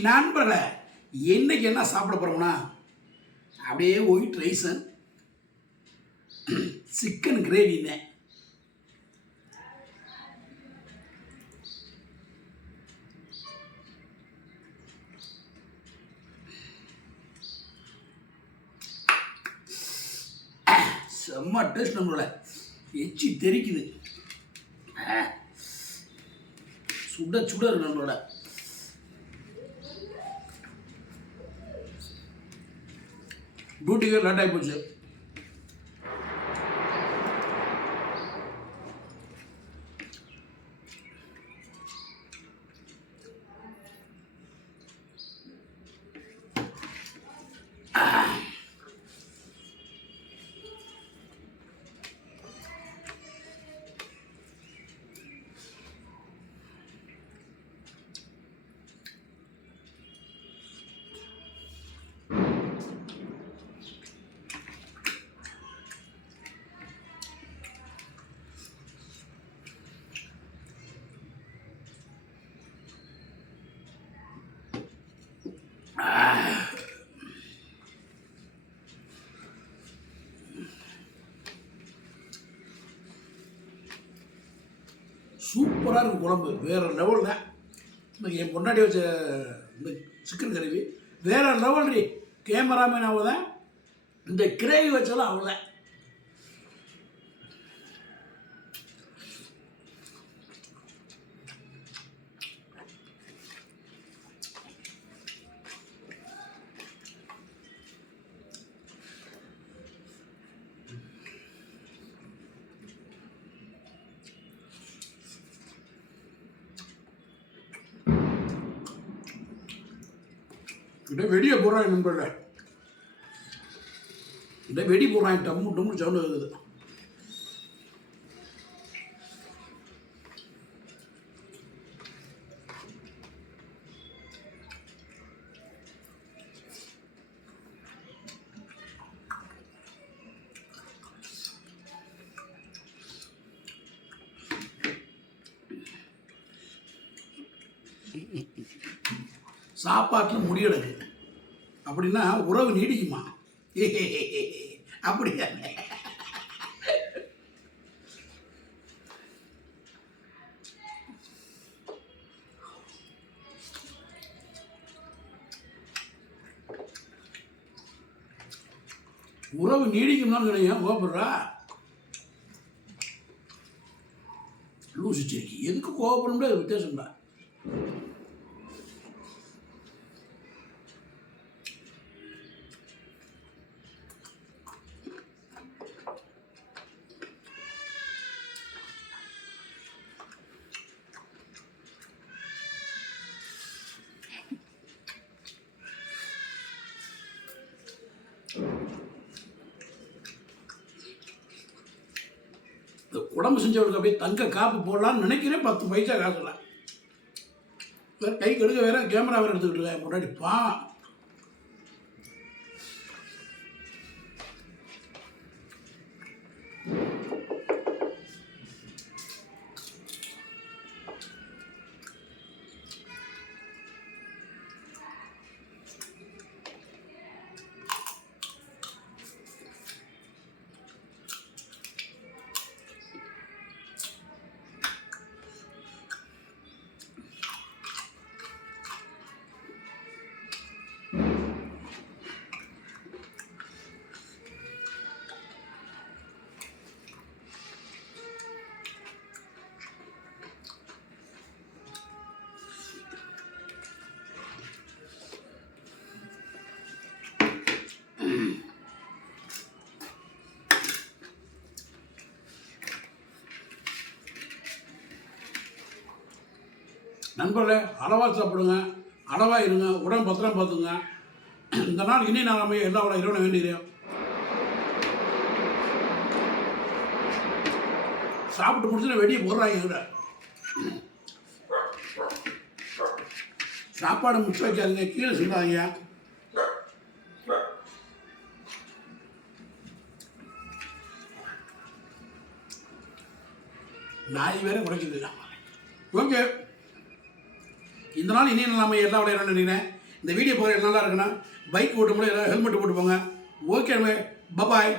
நண்பர்களே என்னைக்கு என்ன சாப்பிட போகிறோம்னா அப்படியே ஒயிட் ரைஸு சிக்கன் கிரேவின்னு செம்ம டேஸ்ட் நம்மளோட எச்சி தெரிக்குது. ஆ. சுட சுட நம்மளோட டியூட்டிக்கு லேட் ஆகி போச்சு. சூப்பராக இருக்கும் குழம்பு. வேறு லெவல் தான் இன்னைக்கு என் முன்னாடி வச்ச இந்த சிக்கன் கிரேவி வேறு லெவல் ரீ கேமராமேன் அவ்வளோ தான். இந்த கிரேவி வச்சாலும் அவ்வளோ இதை வெடியை போடுறான் நண்பர்கள். இதை வெடி போடுறான் டம்மு டம்மு சவுண்டு இருக்குது சாப்பாட்டில் முடியெடுக்கு அப்படின்னா உறவு நீடிக்குமா? அப்படியா? உறவு நீடிக்கணும்னு தான் கிடையாது கோபப்படுறா எதுக்கு சிரிக்கி எதுக்கு கோவப்பட முடியாது இந்த உடம்பு செஞ்சவருக்கு அப்படியே தங்க காப்பு போடலான்னு நினைக்கிறேன் பத்து பைசா காசுல வேறு கை கெடுக்க வேற கேமரா வேறு எடுத்துக்கிட்டு இருக்கேன் முன்னாடி பா. நண்பர்களே அளவாக சாப்பிடுங்க அளவாக இருங்க உடம்பு பத்திரம் பார்த்துங்க. இந்த நாள் இனி நான் அமைய எல்லா இறைவனை வேண்டியிருக்கேன் சாப்பிட்டு முடிச்சுட்டு வெடியை போடுறாங்க இவர சாப்பாடு முடிச்சு வைக்காதீங்க கீழே சொல்றாங்க நாய் வேற குறைக்குது ஓகே. இந்த நாள் இனி நம்ம எல்லா விளையாட நினைக்கிறேன் இந்த வீடியோ போகிற நல்லா இருக்குன்னா பைக் ஓட்டும் போது எல்லாம் ஹெல்மெட் போட்டு போங்க. Okay bye bye